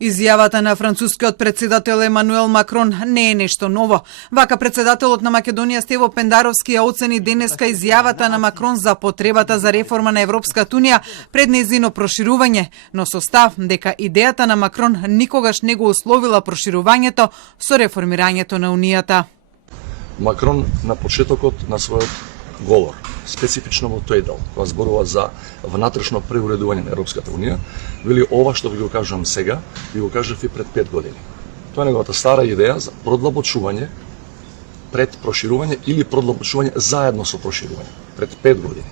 Изјавата на францускиот председател Емануел Макрон не е нешто ново. Вака председателот на Македонија Стево Пендаровски ја оцени денеска изјавата на Макрон за потребата за реформа на Европската унија пред нејзино проширување, но со став дека идејата на Макрон никогаш не го условила проширувањето со реформирањето на унијата. Макрон на почетокот на својот говор, специфично во тој дел, кога зборува за внатрешно преуредување на Европската унија, вели ова што ви го кажувам сега, ви го кажав и пред 5 години. Тоа е неговата стара идеја за продлабочување пред проширување или продлабочување заедно со проширување пред 5 години.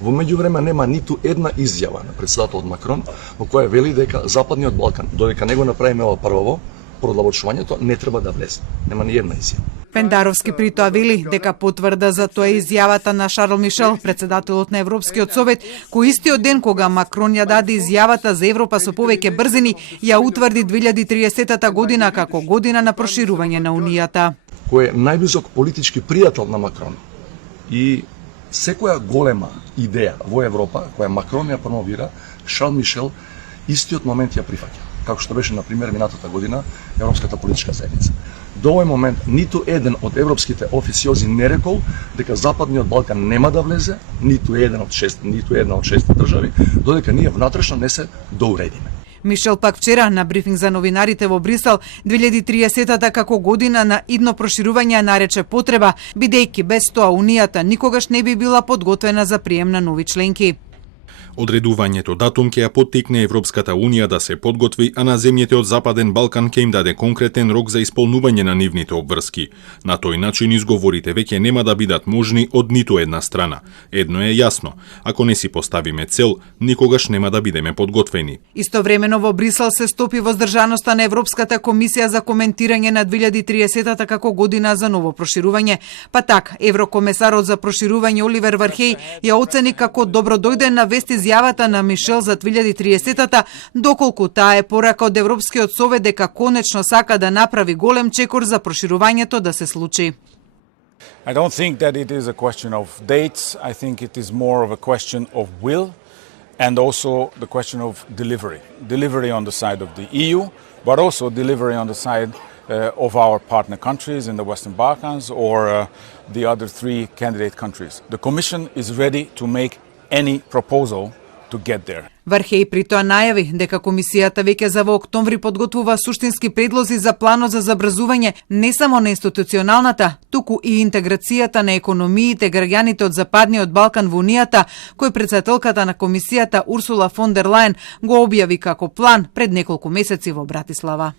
Во меѓувреме нема ниту една изјава на председателот Макрон во која вели дека Западниот Балкан, додека не го направиме ова прво, продлабочувањето не треба да влезе. Нема ни една изјава. Пендаровски при тоа вели дека потврда за тоа изјавата на Шарл Мишел, председателот на Европскиот совет, кој истиот ден кога Макрон ја даде изјавата за Европа со повеќе брзини, ја утврди 2030 година како година на проширување на унијата. Кој е најблизок политички пријател на Макрон и секоја голема идеја во Европа, која Макрон ја промовира, Шарл Мишел истиот момент ја прифаќа, како што беше, например, минатата година Европската политичка заедница. До овој момент ниту еден од европските официози не рекол дека Западниот Балкан нема да влезе, ниту една од шест држави, додека ние внатрешно не се доуредиме. Мишел пак вчера на брифинг за новинарите во Брисел 2030-та како година на идно проширување нарече потреба, бидејќи без тоа унијата никогаш не би била подготвена за прием на нови членки. Одредувањето датум ќе ја поттикне Европската унија да се подготви, а на земјите од Западен Балкан ќе им даде конкретен рок за исполнување на нивните обврски. На тој начин изговорите веќе нема да бидат можни од ниту една страна. Едно е јасно, ако не си поставиме цел, никогаш нема да бидеме подготвени. Истовремено во Брисел се стопи воздржаноста на Европската комисија за коментирање на 2030-та како година за ново проширување. Па так, еврокомесарот за проширување Оливер Вархеј ја оцени како добро дојде на вест изјавата на Мишел за 2030-та, доколку таа е порака од Европскиот совет дека конечно сака да направи голем чекор за проширувањето да се случи. I don't think that it is a question of dates. I think it is more of a question of will and also the question of delivery. Delivery on the side of the EU, but also delivery on the side of our partner countries in the Western Balkans or the other 3 candidate countries. The Commission is ready to make any proposal to get there. Вархеј при тоа најави дека комисијата веќе за во октомври подготвува суштински предлози за планот за забрзување не само на институционалната, туку и интеграцијата на економиите граѓаните од Западниот Балкан во унијата, кој председателката на комисијата Урсула фон дер Лајен го објави како план пред неколку месеци во Братислава.